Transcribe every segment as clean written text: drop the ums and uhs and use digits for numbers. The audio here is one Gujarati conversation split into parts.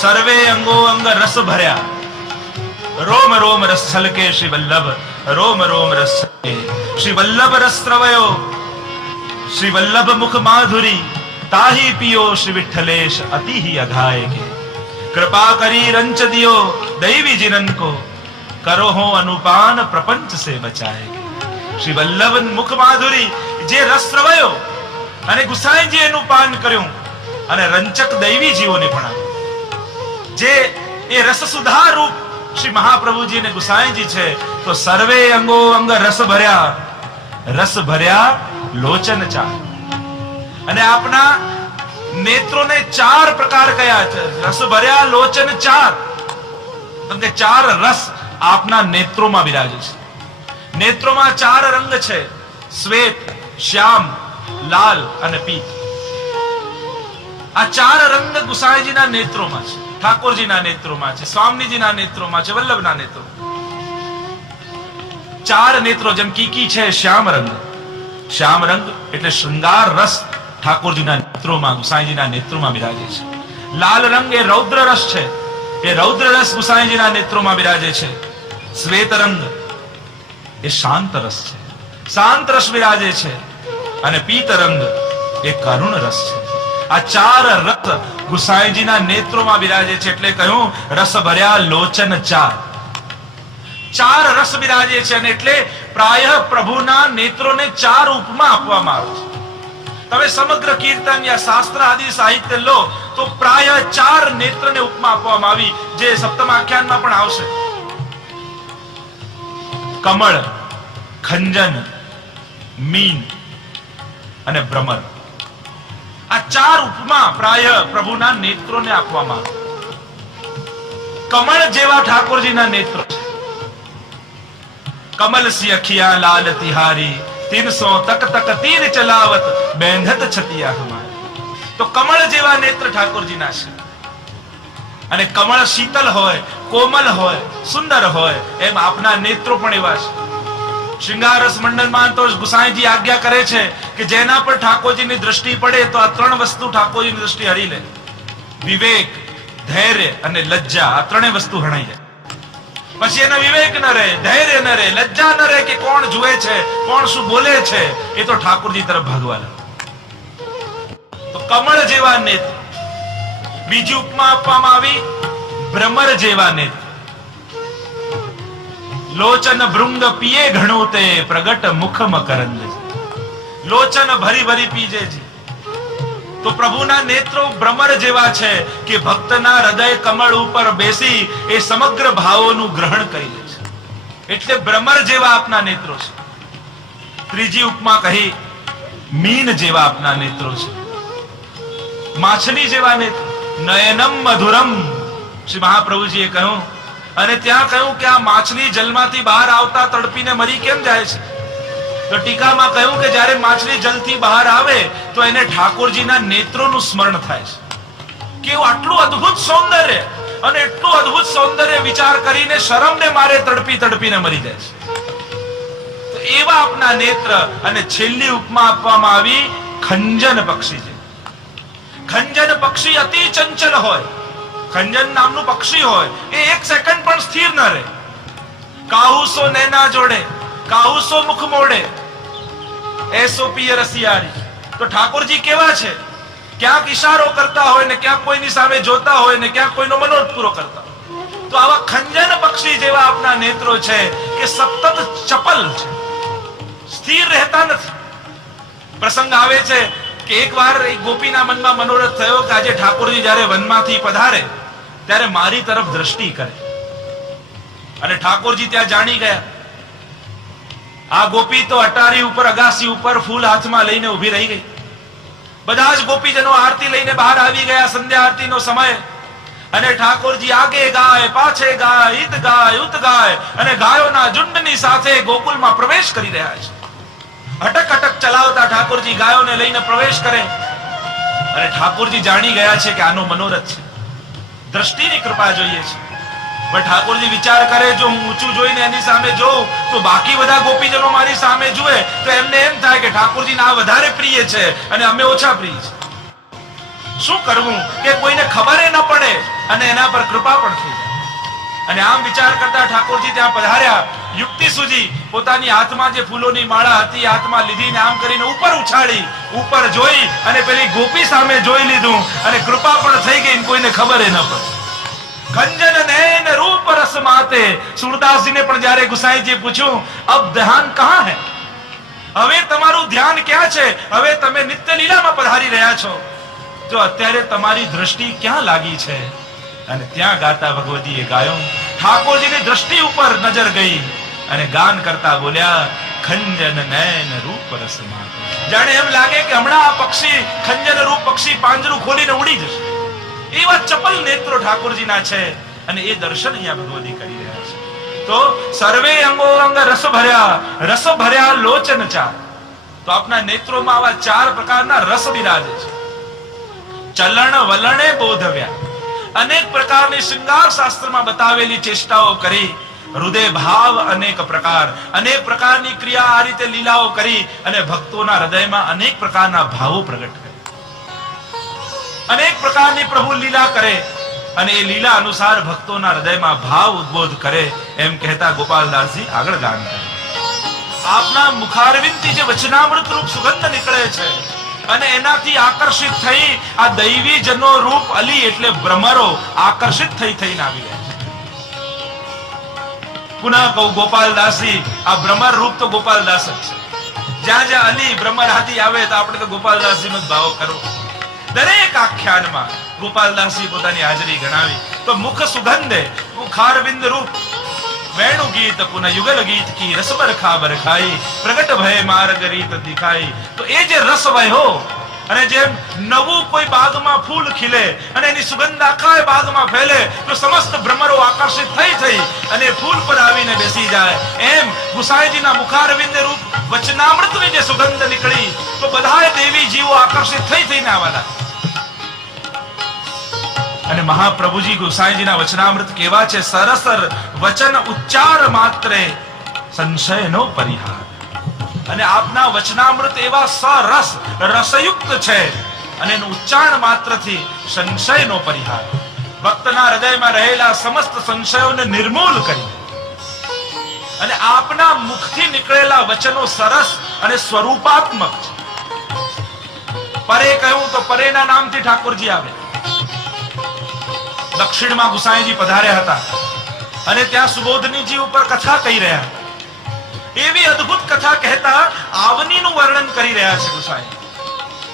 સર્વે અંગો અંગ રસ ભર્યા, રોમ રોમ રસ છલકે શ્રી વલ્લભ, રોમ રોમ રસ છલકે શ્રી વલ્લભ રસ ત્રવયો, શ્રી વલ્લભ મુખ માધુરી તાહી પિયો શ્રી વિઠ્ઠલેશ અતિ ही अघाय के, कृपा करी रंच दियो दैवी जिनन को, करो हो अनुपान प्रपंच से बचाए के। શ્રી વલ્લભ મુખ માધુરી જે રસ ત્રવયો અને ગુસાઈજી એનું પાન કર્યું અને રંચક દૈવી જીવોને પણ જે એ રસ સુધા રૂપ શ્રી મહાપ્રભુજી ને ગુસાઈજી છે, તો સર્વે અંગો અંગ રસ ભર્યા લોચન ચાર, અને આપના નેત્રોને ચાર પ્રકાર કયા છે, રસ ભર્યા લોચન ચાર, કેમ કે ચાર રસ આપના નેત્રોમાં બિરાજે છે. નેત્રોમાં ચાર રંગ છે, શ્વેત, શ્યામ, લાલ અને પીત. આ ચાર રંગ ગુસાઈજીના નેત્રોમાં છે, ઠાકોરજીના નેત્રોમાં છે, સ્વામીજીના નેત્રોમાં છે, વલ્લભના નેત્રોમાં. ચાર નેત્રો, જેમ કીકી છે શ્યામ રંગ, શ્યામ રંગ એટલે શૃંગાર રસ ઠાકોરજીના નેત્રોમાં, ગુસાઈજીના નેત્રોમાં બિરાજે છે. લાલ રંગ એ રૌદ્ર રસ છે, એ રૌદ્ર રસ ગુસાઈજીના નેત્રોમાં બિરાજે છે. શ્વેત રંગ એ શાંત રસ છે, શાંત રસ બિરાજે છે. અને પીત રંગ એ કરુણ રસ છે. આ ચાર રસ ગુસાઈજીના નેત્રોમાં બિરાજે છે, એટલે કહ્યું રસ ભર્યા લોચન ચાર. ચાર રસ બિરાજે છે, અને એટલે પ્રાય પ્રભુના નેત્રોને ચાર ઉપમા આપવામાં આવે છે. તમે સમગ્ર કીર્તન યા શાસ્ત્ર આદિ સાહિત્ય લો તો પ્રાય ચાર નેત્રને ઉપમા આપવામાં આવી, જે સપ્તમાખ્યાનમાં પણ આવશે. કમળ, ખંજન, મીન અને ભ્રમર. આ ચાર ઉપમા પ્રાય પ્રભુના નેત્રોને આપવામાં આવે. કમળ જેવા ઠાકોરજીના નેત્રો છે. કમલ સી અખિયા લાલ તિહારી, 300 તક તક તીર ચલાવત બેંધત છતિયા હમારી. તો કમળ જેવા નેત્ર ઠાકોરજીના છે. અને કમળ શીતલ હોય, કોમલ હોય, સુંદર હોય, એમ આપના નેત્રો પણ એવા છે. શૃંગારસ મંડળમાં તો ગુસાઈજી આજ્ઞા કરે છે કે જેના પર ઠાકોરજીની દ્રષ્ટિ પડે તો આ ત્રણ વસ્તુ ઠાકોરજીની દ્રષ્ટિ હરી લે. વિવેક, ધૈર્ય અને લજ્જા, આ ત્રણેય વસ્તુ હણાઈ જાય. પછી એનો વિવેક ન રહે, ધૈર્ય ન રહે, લજ્જા ન રહે કે કોણ જુએ છે, કોણ શું બોલે છે, એ તો ઠાકોરજી તરફ ભાગવા લાગે. તો કમળ જેવા નેત્ર. બીજી ઉપમા આપવામાં આવી ભ્રમર જેવા નેત્ર. લોચન ભૃંગ પીએ ઘણું તે પ્રગટ મુખ મકરંદ. લોચન ભરી ભરી પીજે છે. તો પ્રભુના નેત્રો ભ્રમર જેવા છે કે ભક્તના હૃદય કમળ ઉપર બેસી એ સમગ્ર ભાવોનું ગ્રહણ કરી લે છે, એટલે ભ્રમર જેવા આપના નેત્રો છે. ત્રીજી ઉપમા કહી મીન જેવા આપના નેત્રો છે. માછલી જેવા નેત્રો. નયનમ મધુરમ શ્રી મહાપ્રભુજીએ કહ્યું, અને ત્યાં કહ્યું કે આ માછલી જલમાંથી બહાર આવતા તડપીને મરી કેમ જાય છે? તો ટીકામાં કહ્યું કે જ્યારે માછલી જલથી બહાર આવે તો એને ઠાકોરજીના નેત્રોનું સ્મરણ થાય છે. કેવું આટલું અદ્ભુત સૌંદર્ય, અને એટલું અદ્ભુત સૌંદર્ય વિચાર કરીને શરમને મારે તડપી તડપીને મરી જાય છે. તો એવા આપના નેત્ર. અને છેલ્લી ઉપમા આપવામાં આવી ખંજન પક્ષી છે. ખંજન પક્ષી અતિ ચંચલ હોય. ખંજન નામનું પક્ષી હોય, એ એક સેકન્ડ પણ સ્થિર ન રહે. કાહુસો નૈના જોડે, કાહુસો મુખ મોડે, એસો પિય રસિયારી. તો ઠાકોરજી કેવા છે? ક્યાંક ઈશારો કરતા હોય ને ક્યાંક કોઈની સામે જોતા હોય ને ક્યાંક કોઈનો મનોરથ પૂરો કરતા હોય. તો આવા ખંજન પક્ષી જેવા આપના નેત્રો છે કે સતત ચપલ છે, સ્થિર રહેતા નથી. પ્રસંગ આવે છે કે એકવાર એક ગોપીના મનમાં મનોરથ થયો કે આજે ઠાકોરજી જ્યારે વનમાંથી પધારે ત્યારે મારી તરફ દ્રષ્ટિ કરે. અને ઠાકોરજી ત્યાં જાણી ગયા. આ ગોપી તો અટારી ઉપર, અગાસી ઉપર ફૂલ હાથમાં લઈને ઉભી રહી ગઈ. બધા જ ગોપીજનો આરતી લઈને બહાર આવી ગયા. સંધ્યા આરતીનો સમય. અને ઠાકોરજી આગે ગાય, પાછે ગાય, ઈત ગાય, ઉત ગાય, અને ગાયોના ઝુંડની સાથે ગોકુલમાં પ્રવેશ કરી રહ્યા છે. અટક અટક ચલાવતા ઠાકોરજી ગાયોને લઈને પ્રવેશ કરે. અને ઠાકોરજી જાણી ગયા છે કે આનો મનોરથ છે, દ્રષ્ટિની કૃપા જોઈએ છે. પણ ઠાકોરજી વિચાર કરે, જો હું ઊંચું જોઈને એની સામે જોઉં તો બાકી બધા ગોપીજનો મારી સામે જુએ તો એમને એમ થાય કે ઠાકોરજીને આ વધારે પ્રિય છે અને અમે ઓછા પ્રિય છે. શું કરવું કે કોઈને ખબર ન પડે અને એના પર કૃપા પણ થઈ જાય. અને આમ વિચાર કરતા ઠાકોરજી ત્યાં પધાર્યા. યુક્તિ સૂજી, પોતાની હાથમાં જે ફૂલોની માળા હતી હાથમાં લીધીને આમ કરીને ઉપર ઉછાળી, ઉપર જોઈ અને પેલી ગોપી સામે જોઈ લીધું અને કૃપા પણ થઈ ગઈ, કોઈને ખબર ન પડી. ખંજન નયન રૂપ રસ માતે. સુરદાસજીને પણ જ્યારે ગુસાઈજીએ પૂછ્યું, અબ ધ્યાન કહા હૈ? હવે તમારું ધ્યાન ક્યાં છે? હવે તમે નિત્ય લીલામાં પધારી રહ્યા છો, જો અત્યારે તમારી દ્રષ્ટિ ક્યાં લાગી છે? અને ત્યાં ગાતા ભગવતીએ ગાયું. ઠાકોરજીની દ્રષ્ટિ ઉપર નજર ગઈ અને ગાન કરતા બોલ્યા, ખંજન નયન રૂપ રસ માતે. જાણે એમ લાગે કે હમણાં આ પક્ષી, ખંજન રૂપ પક્ષી પાંજરું ખોલીને ઉડી જશે. એવા ચપલ નેત્રો ઠાકોરજીના છે અને એ દર્શન અહીંયા ભગવતી કરી રહ્યા છે. તો સર્વે અંગો અંગ રસ ભર્યા લોચન ચાર. તો આપના નેત્રોમાં આવા 4 પ્રકારના રસ બિરાજે છે. ચલણ વલણે બોધવ્યા. અનેક પ્રકારની શૃંગાર શાસ્ત્રમાં બતાવેલી ચેષ્ટાઓ કરી. હૃદય ભાવ અનેક પ્રકાર, અનેક પ્રકારની ક્રિયા, આ રીતે લીલાઓ કરી અને ભક્તોના હૃદયમાં અનેક પ્રકારના ભાવો પ્રગટ કરે. અનેક પ્રકારની પ્રભુ લીલા કરે અને એ લીલા અનુસાર ભક્તોના હૃદયમાં ભાવ ઉદ્બોધ કરે. એમ કહેતા ગોપાલદાસજી આગળ ગાન કરે. આપના મુખારવિંદથી જે વચનામૃત રૂપ સુગંધ નીકળે છે અને એનાથી આકર્ષિત થઈ આ દૈવી જનો રૂપ અલી એટલે ભ્રમરો આકર્ષિત થઈને આવી રહ્યા છે. પુનઃ કહું, ગોપાલદાસજી આ ભ્રમર રૂપ તો ગોપાલદાસ જ છે. જ્યાં જ્યાં અલી ભ્રમર આદિ આવે તો આપણે તો ગોપાલદાસજી નો જ ભાવ કરવો. દરેક આખ્યાનમાં ગોપાલદાસજી પોતાની હાજરી ગણાવી. તો મુખ સુગંધે મુખારવિંદ રૂપ વેણુ ગીત પુનઃ યુગલ ગીત કી રસબર ખાબર ખાઈ પ્રગટ ભય માર્ગ રીત દિખાઈ. તો એ જે રસ વહ્યો અને જેમ નવું કોઈ બાગમાં ફૂલ ખીલે અને એની સુગંધ આખા બાગમાં ફેલે તો સમસ્ત ભ્રમરો આકર્ષિત થઈ અને ફૂલ પર આવીને બેસી જાય, એમ ગુસાઈજીના મુખારવિંદ રૂપ વચનામૃતની જે સુગંધ નીકળી તો બધાય દેવી જીવો આકર્ષિત થઈને આવવા લાગ્યા. અને મહાપ્રભુજી ગુસાઈજીના વચનામૃત કેવા છે? સરસર વચન ઉચ્ચાર માત્રે સંશયનો પરિહાર. અને આપના વચનામૃત એવા સરસ રસયુક્ત છે અને એનું ઉચ્ચારણ માત્રથી સંશયનો પરિહાર, ભક્તના હૃદયમાં રહેલા સમસ્ત સંશયોને નિર્મૂલ કરી. અને આપના મુખથી નીકળેલા વચનો સરસ અને સ્વરૂપાત્મક છે. પરે કહ્યું તો પરેના નામથી ઠાકોરજી આવે. દક્ષિણમાં ગુસાઈજી પધાર્યા હતા અને ત્યાં સુબોધનીજી ઉપર કથા કહી રહ્યા. એવી અદ્ભુત કથા કહેતા આવનીનું વર્ણન કરી રહ્યા છે ગુસાઈ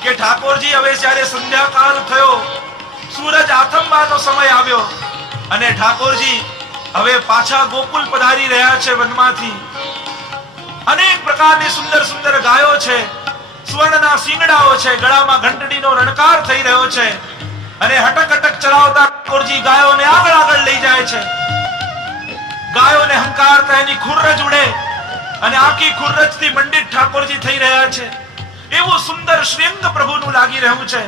કે ઠાકોરજી હવે જ્યારે સંધ્યાકાળ થયો, સૂરજ આથમવાનો સમય આવ્યો અને ઠાકોરજી હવે પાછા ગોકુલ પધારી રહ્યા છે વનમાંથી. અનેક પ્રકારની સુંદર સુંદર ગાયો છે, સ્વર્ણના શિંગડાઓ છે, ગળામાં ઘંટડીનો રણકાર થઈ રહ્યો છે અને હટક હટક ચલાવતા ઠાકોરજી ગાયોને આગળ લઈ જાય છે. ગાયોને હંકારતા એની ખુરજ ઉડે અને આખી ખુરજથી મંડિત ઠાકોરજી થઈ રહ્યા છે. એવું સુંદર શ્રીઅંગ પ્રભુનું લાગી રહ્યું છે.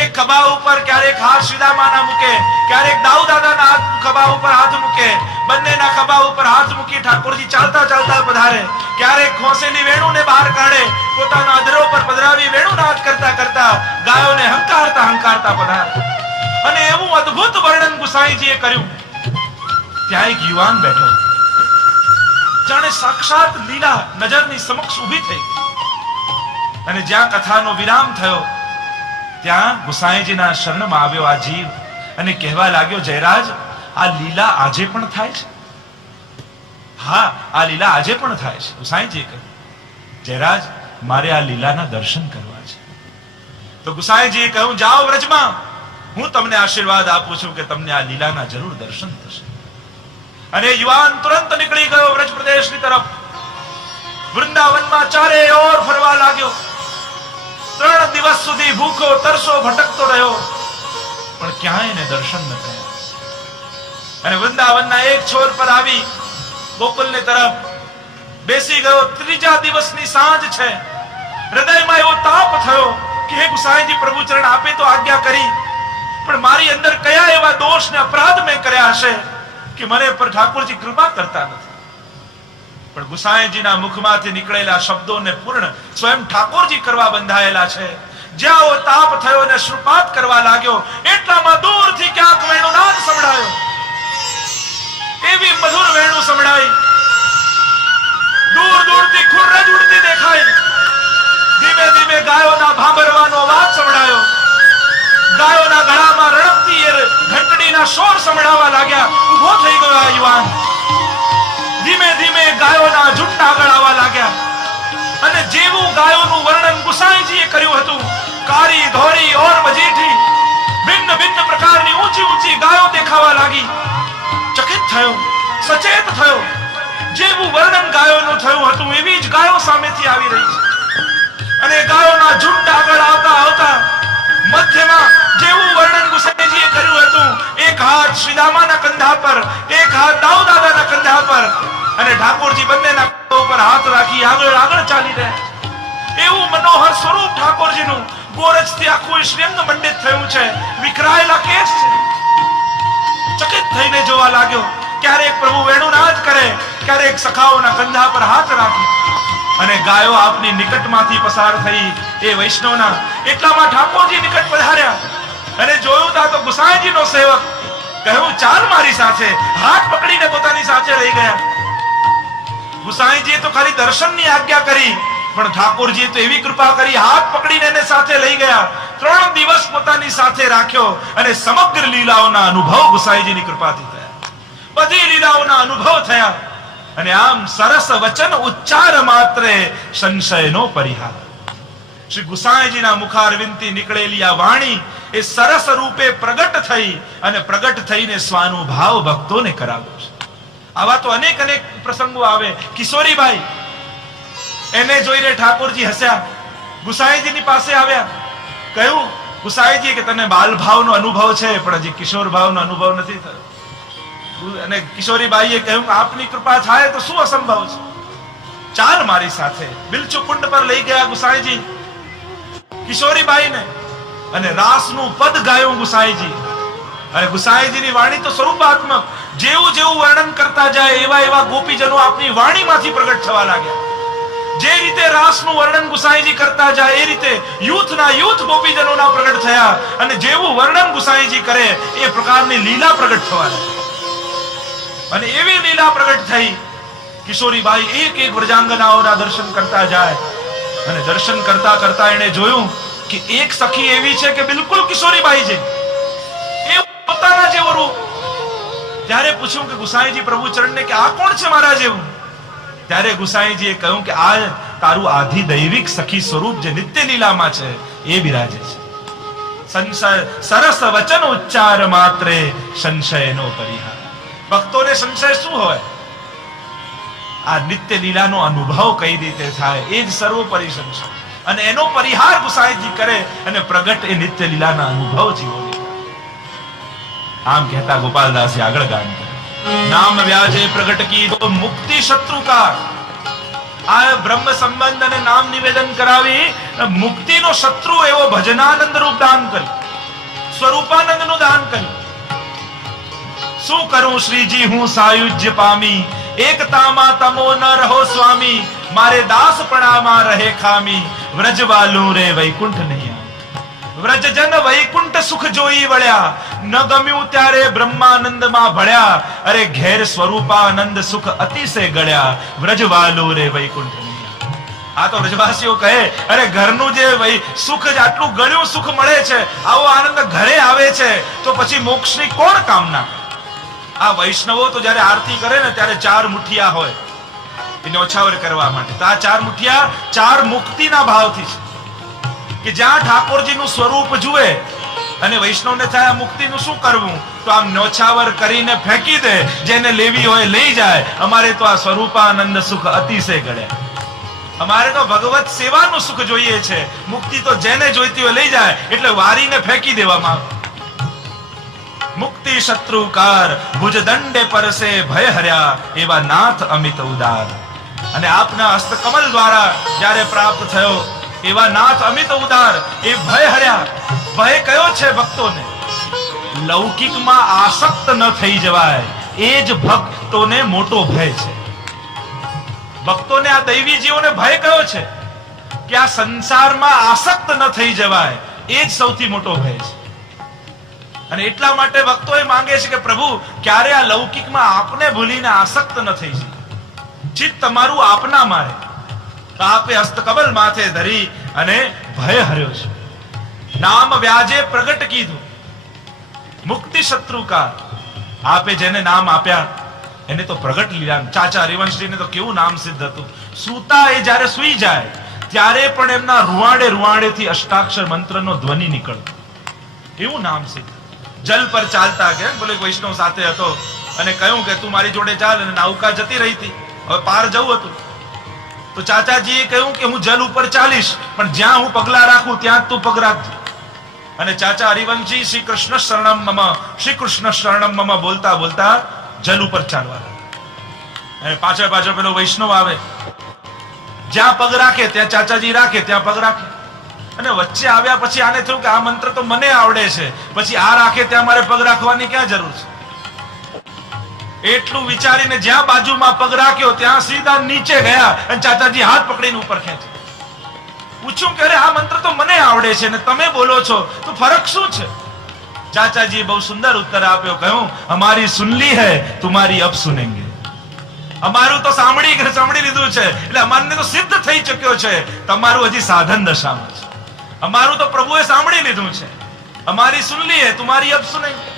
એક ખભા ઉપર ક્યારેક હાથ શ્રીદામાના મૂકે, ક્યારેક દાઉ દાદાના ખભા ઉપર હાથ મૂકે, બંનેના ખભા ઉપર હાથ મૂકી ઠાકોરજી ચાલતા ચાલતા પધારે. ક્યારેક ખોસેલી વેણુને બહાર કાઢે, પોતાના અધરો પર પધરાવી વેણુનાદ કરતા કરતા ગાયોને હંકારતા પધારે. અને એવું અદ્ભુત વર્ણન ગુસાઈજીએ કર્યું. ત્યાં એક યુવાન બેઠો, જાણે સાક્ષાત લીલા નજરની સમક્ષ ઊભી થઈ. અને જ્યાં કથાનો વિરામ થયો ત્યાં ગુસાઈજીના શરણમાં આવ્યો આ જીવ અને કહેવા લાગ્યો, જયરાજ આ લીલા આજે પણ થાય છે? હા, આ લીલા આજે પણ થાય છે. ગુસાઈજીએ કહ્યું, જયરાજ મારે આ લીલાના દર્શન કરવા છે. તો ગુસાઈજીએ કહ્યું, જાઓ વ્રજમાં, હું તમને આશીર્વાદ આપું છું કે તમને આ લીલાના જરૂર દર્શન થશે. અને યુવાન તુરંત નીકળી ગયો વ્રજ પ્રદેશની તરફ. વૃંદાવનમાં ચારે ઓર ફરવા લાગ્યો. 3 દિવસ સુધી ભૂખો તરસો ભટકતો રહ્યો પણ ક્યાંય એને દર્શન ન થયા. અને વૃંદાવનના એક છોર પર આવી ગોકુલની તરફ બેસી ગયો. 3જા દિવસની સાંજ છે. હૃદયમાં એવો તાપ થયો કે હે ગુસાઈજી, પ્રભુ ચરણ આપે તો આજ્ઞા કરી, પણ મારી અંદર કયા એવા દોષ ને અપરાધ મેં કર્યા હશે કે મને પર ઠાકોરજી કૃપા કરતા નથી. પણ ગુસાઈજીના મુખમાંથી નીકળેલા શબ્દોને પૂર્ણ સ્વયં ઠાકોરજી કરવા બંધાયેલા છે. જ્યાં તાપ થયો અને શ્રુપાત કરવા લાગ્યો, એટલામાં દૂરથી ક્યાંક વેણુનાદ સંભળાયો. એવી મધુર વેણુ સંભળાઈ, દૂર દૂરથી ખુરજ ઉડતી દેખાઈ. ધીમે ધીમે ગાયોના ભાંભરવાનો અવાજ સંભળાયો. ગાયોના ગળામાં રણકતી ઘંટડીના શોર સંભળાવા લાગ્યા. ઉભો થઈ ગયો આ યુવાન. ધીમે ધીમે ગાયોના ઝુંડ આગળ આવવા લાગ્યા. અને જેવું ગાયોનું વર્ણન ગુસાઈજીએ કર્યું હતું, કાળી, ધોળી ઓર મજીઠી ભિન્ન ભિન્ન પ્રકારની ઊંચી ઊંચી ગાયો દેખાવા લાગી. ચકિત થયો, સચેત થયો. જેવું વર્ણન ગાયોનું થયું હતું એવી જ ગાયો સામેથી આવી રહી છે. અને ગાયોના ઝુંડ આગળ આવતા આવતા મધ્યમાં જેવું વર્ણન ગુસાઈજીએ કર્યું હતું, એક હાથ શ્રીદામાના કંધા પર, એક હાથ દાઉદાદાના કંધા પર, અને ઠાકોરજી બંનેના કંધા ઉપર હાથ રાખી આગળ આગળ ચાલી રહ્યા. એવું મનોહર સ્વરૂપ ઠાકોરજીનું ગોરજથી આખું શ્રીઅંગ મંડિત થયું છે. વિખરાયેલા કેસ છે. ચકિત થઈને જોવા લાગ્યો. ક્યારેક પ્રભુ વેણુનાદ કરે, ક્યારેક સખાઓના કંધા પર હાથ રાખી. અને ગાયો આપની નિકટમાંથી પસાર થઈ એ વૈષ્ણવના. એટલામાં ઠાકોરજી નિકટ પધાર્યા અને જોયું તા તો ગુસાઈજીનો સેવક. કહ્યું, ચાલ મારી સાથે. હાથ પકડીને પોતાની સાથે લઈ ગયા. ગુસાઈજીએ તો ખાલી દર્શનની આજ્ઞા કરી, પણ ઠાકોરજીએ તો એવી કૃપા કરી, હાથ પકડીને એને સાથે લઈ ગયા. 3 દિવસ પોતાની સાથે રાખ્યો અને સમગ્ર લીલાઓના અનુભવ ગુસાઈજીની કૃપાથી થયા. બધી લીલાઓના અનુભવ થયા. અને આમ સરસ વચન ઉચ્ચાર માત્રે સંશયનો પરિહાર. શ્રી ગુસાઈજીના મુખારવિંદથી નીકળેલી આ વાણી એ સરસ રૂપે પ્રગટ થઈ અને પ્રગટ થઈને સ્વાનુભાવ ભક્તોને કરાવ્યો છે. આવા તો અનેક અનેક પ્રસંગો આવે. કિશોરીબાઈ, એને જોઈને ઠાકોરજી હસ્યા. ગુસાઈજીની પાસે આવ્યા. કહ્યું, ગુસાઈજી કે તને બાલ ભાવનો અનુભવ છે, પણ હજી કિશોર ભાવનો અનુભવ નથી થયો. અને કિશોરીબાઈએ કહ્યું, આપની કૃપા થાય તો શું અસંભવ છે, ચાલ મારી સાથે. બિલચુ કુંડ પર લઈ ગયા ગુસાઈજી કિશોરીબાઈને, અને રાસનું પદ ગાયું ગુસાઈજી. અને ગુસાઈજીની વાણી તો સ્વરૂપાત્મક. જેવું જેવું વર્ણન કરતા જાય એવા એવા ગોપીજનો આપની વાણીમાંથી પ્રગટ થવા લાગ્યા. જે રીતે રાસનું વર્ણન ગુસાઈજી કરતા જાય એ રીતે યુથના યુથ ગોપીજનોના પ્રગટ થયા. અને જેવું વર્ણન ગુસાઈજી કરે એ પ્રકારની લીલા પ્રગટ થવા લાગી. અને એવી લીલા પ્રગટ થઈ. કિશોરીબાઈ એક એક વ્રજાંગનાઓના દર્શન કરતા જાય. અને દર્શન કરતા કરતા એને જોયું કે એક સખી એવી છે કે બિલકુલ કિશોરીબાઈ છે, એ પોતાના જેવું રૂપ. ત્યારે પૂછ્યું કે ગુસાઈજી પ્રભુ ચરણને કે આ કોણ છે મારા જેવું? ત્યારે ગુસાઈજીએ કહ્યું કે આ તારું આધિ દૈવિક સખી સ્વરૂપ જે નિત્ય લીલામાં છે એ બિરાજે છે. સરસ વચન ઉચ્ચાર માત્રે સંશયનો પરિહાર. ભક્તોને સંશય શું હોય? આ નિત્ય લીલાનો અનુભવ કઈ રીતે થાય એ જ સર્વોપરી સંશય. અને એનો પરિહાર ગુસાઈજી કરે અને પ્રગટ એ નિત્ય લીલાના અનુભવ જીવો. આમ કહેતા ગોપાલદાસે આગળ ગાન કર્યું, નામ વ્યાજે પ્રગટ કીધો મુક્તિ શત્રુકાર. આ બ્રહ્મ સંબંધ અને નામ નિવેદન કરાવી મુક્તિનો શત્રુ એવો ભજનાનંદ રૂપ દાન કર્યું, સ્વરૂપાનંદ નું દાન કર્યું. શું કરું શ્રીજી હું સાયુજ્ય પામી, એકતામાં તમો ન રહો સ્વામી, મારે દાસપણામાં રહે ખામી, વ્રજવાલું રે વૈકુંઠ નહીં. વ્રજજન વૈકુંઠ સુખ જોઈ વળ્યા, ન ગમ્યું ત્યારે બ્રહ્માનંદમાં ભળ્યા, અરે ઘેર સ્વરૂપાનંદ સુખ અતિશય ગળ્યા, વ્રજવાલું રે વૈકુંઠ નહીં. આ તો વ્રજવાસીઓ કહે, અરે ઘરનું જે સુખ આટલું ગળ્યું સુખ મળે છે, આવો આનંદ ઘરે આવે છે તો પછી મોક્ષની કોણ કામના? આ વૈષ્ણવો તો જયારે આરતી કરે ને ત્યારે 4 મુઠિયા હોય એને ઓછાવર કરવા માટે. તો આ 4 મુઠિયા 4 મુક્તિના ભાવથી છે કે જ્યાં ઠાકોરજીનું સ્વરૂપ જુએ અને વૈષ્ણવને થાય મુક્તિનું શું કરવું, તો આમ નોછાવર કરીને ફેંકી દે, જેને લેવી હોય લઈ જાય. અમારે તો આ સ્વરૂપાનંદ સુખ અતિશય ગળે. અમારે તો ભગવત સેવાનું સુખ જોઈએ છે, મુક્તિ તો જેને જોઈતી હોય લઈ જાય, એટલે વારીને ફેંકી દેવામાં આવે. મુક્તિ શત્રુકાર ભુજ દંડે પરસે ભય હર્યા, એવા નાથ અમિત ઉદાર. અને આપના હસ્તકમલ દ્વારા જ્યારે પ્રાપ્ત થયો એવા નાથ અમિત ઉદાર, એ ભય હર્યા. ભય કયો છે ભક્તોને? લૌકિકમાં આસક્ત ન થઈ જવાય, એ જ ભક્તોને મોટો ભય છે. ભક્તોને આ દૈવી જીવોને ભય કયો છે? કે કે આ સંસારમાં આસક્ત ન થઈ જવાય, એ જ સૌથી મોટો ભય છે. અને એટલા માટે ભક્તો એ માંગે છે કે પ્રભુ ક્યારે આ લૌકિકમાં આપને ભૂલીને આસક્ત ન થઈ જાય, ચિત્ત તમારું આપના મારે. તો આપે હસ્તકમલ માથે ધરી અને ભય હર્યો છે. નામ વ્યાજે પ્રગટ કીધું મુક્તિ શત્રુ કા. આપે જેને નામ આપ્યા એને તો પ્રગટ લીધા. ચાચા હરિવંશજીને તો કેવું નામ સિદ્ધ હતું. સૂતા એ જ્યારે સુઈ જાય ત્યારે પણ એમના રૂવાડે રૂવાડેથી અષ્ટાક્ષર મંત્રનો ધ્વનિ નીકળતો, એવું નામ સિદ્ધ. જલ પર ચાલતા કે બોલે વૈષ્ણવ સાથે હતો અને કહ્યું કે તું મારી જોડે ચાલ, અને નૌકા જતી રહી હતી, હવે પાર જવું હતું. તો ચાચાજીએ કહ્યું કે હું જલ ઉપર ચાલીશ, પણ જ્યાં હું પગલા રાખું ત્યાં તું પગ રાખજે. અને ચાચા હરિવંશજી શ્રી કૃષ્ણ શરણમ મમ, શ્રી કૃષ્ણ શરણમ મમ બોલતા બોલતા જલ ઉપર ચાલવા લાગ્યા. અને પાછળ પાછળ પેલો વૈષ્ણવ આવે, જ્યાં પગ રાખે ત્યાં ચાચાજી રાખે, ત્યાં પગ રાખે. અને વચ્ચે આવ્યા પછી આને થયું કે આ મંત્ર તો મને આવડે છે, પછી આ રાખે ત્યાં મારે પગ રાખવાની ક્યાં જરૂર છે. એટલું વિચારીને જ્યાં બાજુમાં પગ રાખ્યો ત્યાં સીધા નીચે ગયા અને ચાચાજી હાથ પકડીને ઉપર ખેંચે. પૂછ્યું કે અરે આ મંત્ર તો મને આવડે છે ને તમે બોલો છો, તો ફરક શું છે? ચાચાજી બહુ સુંદર ઉત્તર આપ્યો, કહ્યું હમારી સુન લી હૈ, તુમારી અબ સુનેંગે. અમારું તો સાંભળી લીધું છે, એટલે અમારને તો સિદ્ધ થઈ ચુક્યો છે, તમારું હજી સાધન દશામાં છે. અમારું તો પ્રભુએ સાંભળી લીધું છે, અમારી સુન લી હૈ, તુમારી અબ સુનેંગે.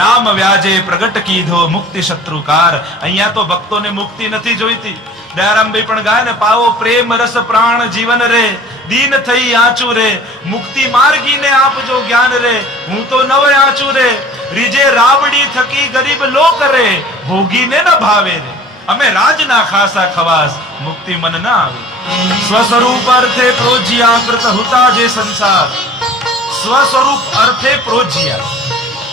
નામ વ્યાજે પ્રગટ કીધો મુક્તિ શત્રુકાર. અહીંયા તો ભક્તોને મુક્તિ નથી જોઈતી. દયારામભાઈ પણ ગાય ને, પાવો પ્રેમ રસ પ્રાણ જીવન રે, દીન થઈ આચું રે, મુક્તિ માર્ગીને આપજો જ્ઞાન રે, હું તો નવ આચું રે, રીજે રાવડી થકી ગરીબ લોક રે, ભોગીને ન ભાવે રે, અમે રાજ ના ખાસા ખવાસ, મુક્તિ મન ના આવે. સ્વસ્વરૂપ અર્થે પ્રોજ્યા કૃત હુતા જે સંસાર. સ્વસ્વરૂપ અર્થે પ્રોજ્યા,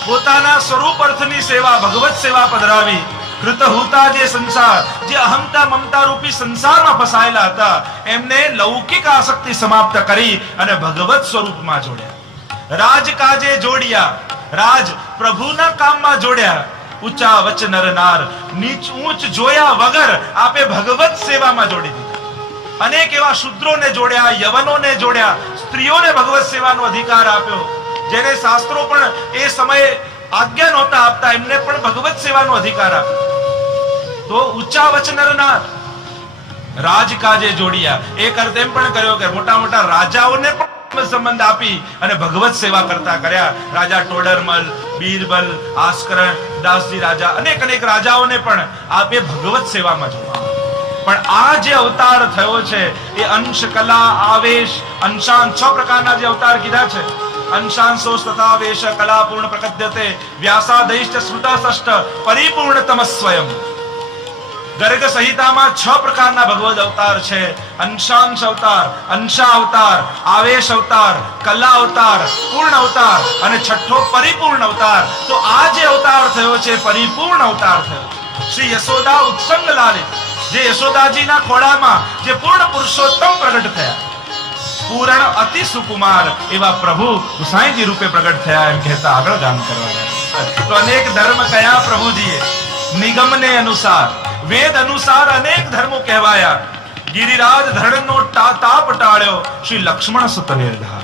પોતાના સ્વરૂપ અર્થની સેવા, ભગવત સેવા પધરાવી. કૃત હુતા જે સંસાર, જે અહંતા મમતા રૂપી સંસારમાં ફસાયેલા હતા, એમને લૌકિક આસક્તિ સમાપ્ત કરી અને ભગવત સ્વરૂપમાં જોડ્યા. રાજકાજે જોડ્યા, રાજ પ્રભુના કામમાં જોડ્યા. ઊંચા વચ નર નાર, નીચ ઊંચ જોયા વગર આપે ભગવત સેવામાં જોડી દીધા. અનેક એવા શૂદ્રોને જોડ્યા, યવનોને જોડ્યા, સ્ત્રીઓને ભગવત સેવાનો અધિકાર આપ્યો. જેને શાસ્ત્રો પણ એ સમયે આજ્ઞા નહોતા આપતા, એમને પણ ભગવત સેવાનો અધિકાર આપ્યો. તો ઊંચા વચનરના રાજકાજે જોડ્યા. એક અર્થ એમ પણ કર્યો કે મોટા મોટા રાજાઓને પણ સંબંધ આપી અને ભગવત સેવા કરતા કર્યા. રાજા ટોડરમલ, બીરબલ, આસ્કરણ, દાસજી રાજા, અનેક અનેક રાજાઓને પણ આપે ભગવત સેવામાં જોડ્યા. પણ આ જે અવતાર થયો છે એ અંશ, કલા, આવેશ, અંશાન, 6 પ્રકારના જે અવતાર કીધા છે. અંશાંશો તથા વેશ કલા પૂર્ણ પ્રકદ્યતે, વ્યાસાદૈશ્ચ સ્મૃતસ્ષ્ટ પરિપૂર્ણતમ સ્વયં. ગર્ગ સંહિતામાં 6 પ્રકારના ભગવદ અવતાર છે. અંશાંશ અવતાર, અંશા અવતાર, આવેશ અવતાર, કલા અવતાર, પૂર્ણ અવતાર અને 6થો પરિપૂર્ણ અવતાર. તો આ જે અવતાર થયો છે પરિપૂર્ણ અવતાર થયો. શ્રી યશોદા ઉત્સંગ લાલિત, જે યશોદાજીના ખોળામાં જે પૂર્ણ પુરુષોત્તમ પ્રગટ થયા, પૂરણ અતિ સુકુમાર એવા પ્રભુ ગુસાઈજી રૂપે પ્રગટ થયા, એમ કહેતા આગળ ગાન કરવા. તો અનેક ધર્મ કયા પ્રભુજીએ નિગમને અનુસાર, વેદ અનુસાર અનેક ધર્મો કહેવાયા. ગિરિરાજ ધરણનો તાપ ટાળ્યો શ્રી લક્ષ્મણ સુત નિર્ધાર.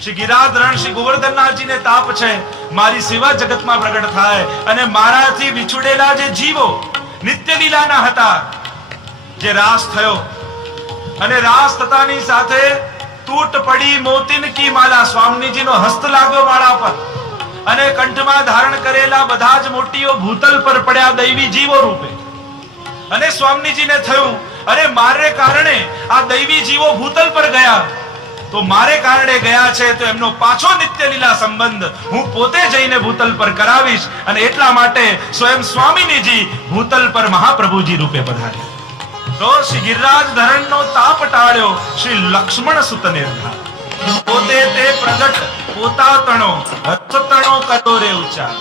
શ્રી ગિરિરાજ ધરણ શ્રી ગોવર્ધનનાથજીને તાપ છે મારી સેવા જગતમાં પ્રગટ થાય અને મારાથી વિછુડેલા જે જીવો નિત્ય લીલાના હતા, જે રાસ થયો અને રાસ થતાની સાથે તૂટ પડી મોતીન કી માલા, સ્વામીજીનો હસ્ત લાગ્યો માળા પર અને કંઠમાં ધારણ કરેલા બધા જ મોટીઓ ભૂતલ પર પડ્યા દૈવી જીવો રૂપે. અને સ્વામીજીને થયું અરે મારે કારણે આ દૈવી જીવો ભૂતલ પર ગયા, તો મારે કારણે ગયા છે તો એમનો પાછો નિત્ય લીલા સંબંધ હું પોતે જઈને ભૂતલ પર કરાવીશ. અને એટલા માટે સ્વયં સ્વામીજી ભૂતલ પર મહાપ્રભુજી રૂપે પધાર્યા. તો શ્રી ગિરિરાજ ધરણનો તાપ ટાળ્યો શ્રી લક્ષ્મણ સુત નિર્ધાર. પોતે તે પ્રગટ પોતા તણો હસ્તણો કરો રે ઊંચા.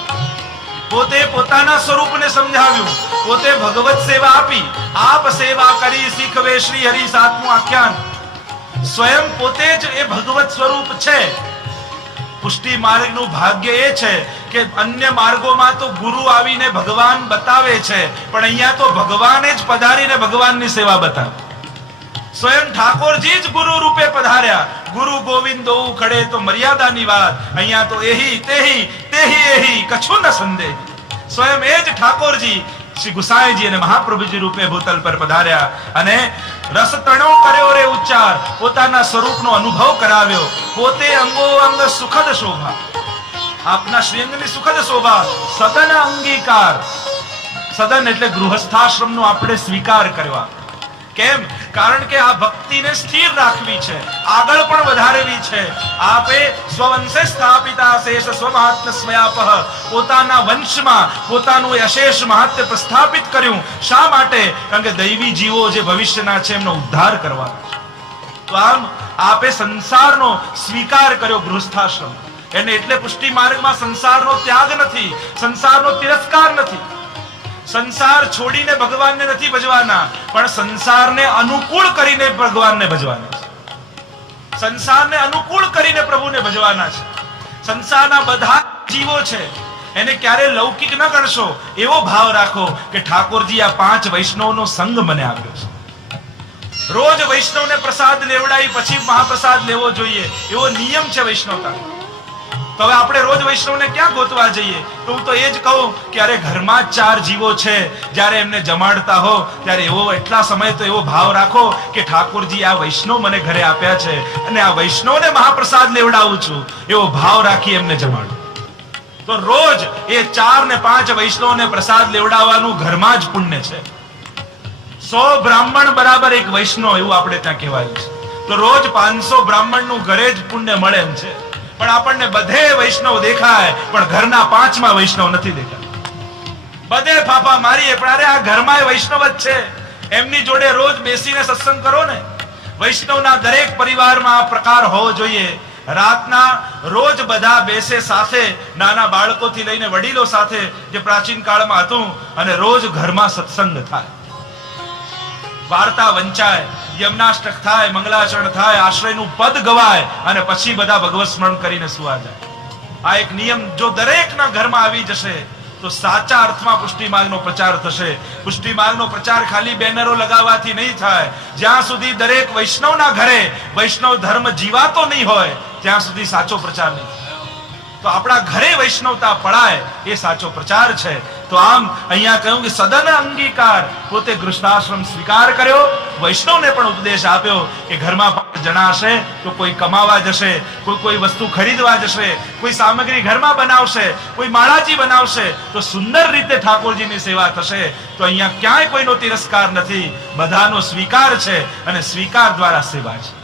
પોતે પોતાના સ્વરૂપને સમજાવ્યું, પોતે ભગવત સેવા આપી. આપ સેવા કરી શીખવે શ્રી હરિ 7મું આખ્યાન. સ્વયં પોતે જ એ ભગવત સ્વરૂપ છે. પુષ્ટિ માર્ગનું ભાગ્ય એ છે કે અન્ય માર્ગોમાં તો ગુરુ આવીને ભગવાન બતાવે છે, પણ અહીંયા તો ભગવાને જ પધારીને ભગવાનની સેવા બતાવે. સ્વયં ઠાકોરજી જ ગુરુ રૂપે પધાર્યા. ગુરુ ગોવિંદ દોઉ ખડે તો મર્યાદાની વાત. અહીંયા તો એહી તેહી તેહી એહી કછું ન સંદેહ. સ્વયં એ જ ઠાકોરજી શ્રી ગુસાઈજી અને મહાપ્રભુજી રૂપે ભૂતલ પર પધાર્યા અને રસ તણો કર્યો રે ઉચ્ચાર. પોતાના સ્વરૂપનો અનુભવ કરાવ્યો. પોતે અંગો અંગ સુખદ શોભા. આપના શ્રીઅંગની સુખદ શોભા. સદન અંગીકાર. સદન એટલે ગૃહસ્થાશ્રમનો આપણે સ્વીકાર કરવા. કેમ? કારણ કે આ ભક્તિને સ્થિર રાખવી છે, આગળ પણ વધારવી છે. આપે સ્વવંશે સ્થાપિતા શેષ સ્વમહાત્મ્ય સ્વયાપહ. પોતાના વંશમાં પોતાનું અશેષ મહાત્મ્ય પ્રસ્થાપિત કર્યું. શા માટે? કારણ કે દૈવી જીવો જે ભવિષ્યના છે એમનો ઉદ્ધાર કરવાનો છે. તો આમ આપે સંસારનો સ્વીકાર કર્યો, ગૃહસ્થાશ્રમ. એને એટલે પુષ્ટિ માર્ગમાં સંસારનો ત્યાગ નથી, સંસારનો તિરસ્કાર નથી. સંસાર છોડીને ભગવાનને નથી ભજવાના, પણ સંસારને અનુકૂળ કરીને ભગવાનને ભજવાના છે. સંસારને અનુકૂળ કરીને પ્રભુને ભજવાના છે. સંસારના બધા જીવો છે એને ક્યારે લૌકિક ન ગણશો. એવો ભાવ રાખો કે ઠાકોરજી આ 5 વૈષ્ણવનો સંગ મને આપ્યો છે. રોજ વૈષ્ણવને પ્રસાદ લેવડાવી પછી મહાપ્રસાદ લેવો જોઈએ, એવો નિયમ છે વૈષ્ણવતા. તો હવે આપણે રોજ વૈષ્ણવને ક્યાં ગોતવા જઈએ? તો હું તો એ જ કહું કે અરે ઘરમાં જ 4 જીવો છે, જ્યારે એમને જમાડતા હો ત્યારે એવો એટલા સમય તો એવો ભાવ રાખો કે ઠાકોરજી આ વૈષ્ણવ મને ઘરે આપ્યા છે અને આ વૈષ્ણવને મહાપ્રસાદ લેવડાવું છું, એવો ભાવ રાખી એમને જમાડો. તો રોજ એ 4 ને 5 વૈષ્ણવને પ્રસાદ લેવડાવવાનું ઘરમાં જ પુણ્ય છે. 100 બ્રાહ્મણ બરાબર એક વૈષ્ણવ, એવું આપણે ત્યાં કહેવાયું છે. તો રોજ 500 બ્રાહ્મણનું ઘરે જ પુણ્ય મળે એમ છે. પણ આપણને બધે વૈષ્ણવ દેખાય, પણ ઘરના 5માં વૈષ્ણવ નથી દેખાતા. બધે ફાફા મારીએ, પણ અરે આ ઘરમાં વૈષ્ણવ જ છે. એમની જોડે રોજ બેસીને સત્સંગ કરો ને. વૈષ્ણવના દરેક પરિવારમાં આ પ્રકાર હોવો જોઈએ. રાતના રોજ બધા બેસે સાથે, નાના બાળકોથી લઈને વડીલો સાથે, જે પ્રાચીન કાળમાં હતું, અને રોજ ઘરમાં સત્સંગ થાય, વાર્તા વંચાય, યમનાષ્ટક થાય, મંગલાચરણ થાય, આશ્રયનું પદ ગવાય અને પછી બધા ભગવત સ્મરણ કરીને સુવા જાય. આ એક નિયમ જો દરેકના ઘરમાં આવી જશે તો સાચા અર્થમાં પુષ્ટિ માર્ગનો પ્રચાર થશે. પુષ્ટિ માર્ગનો પ્રચાર ખાલી બેનરો લગાવવાથી નહીં થાય. જ્યાં સુધી દરેક વૈષ્ણવના ઘરે વૈષ્ણવ ધર્મ જીવાતો નહીં હોય ત્યાં સુધી સાચો પ્રચાર નહીં થાય. તો આપણા ઘરે વૈષ્ણવતા પડાય એ સાચો પ્રચાર છે. તો આમ અહીંયા કહ્યું કે સદન અંગીકાર. પોતે ગૃહસ્થાશ્રમ સ્વીકાર કર્યો, વૈષ્ણવને પણ ઉપદેશ આપ્યો કે ઘરમાં 5 જણા હશે તો કોઈ કમાવા જશે, કોઈ વસ્તુ ખરીદવા જશે, કોઈ સામગ્રી ઘરમાં બનાવશે, કોઈ માળાજી બનાવશે, તો સુંદર રીતે ઠાકોરજીની સેવા થશે. તો અહીંયા ક્યાંય કોઈનો તિરસ્કાર નથી, બધાનો સ્વીકાર છે અને સ્વીકાર દ્વારા સેવા છે.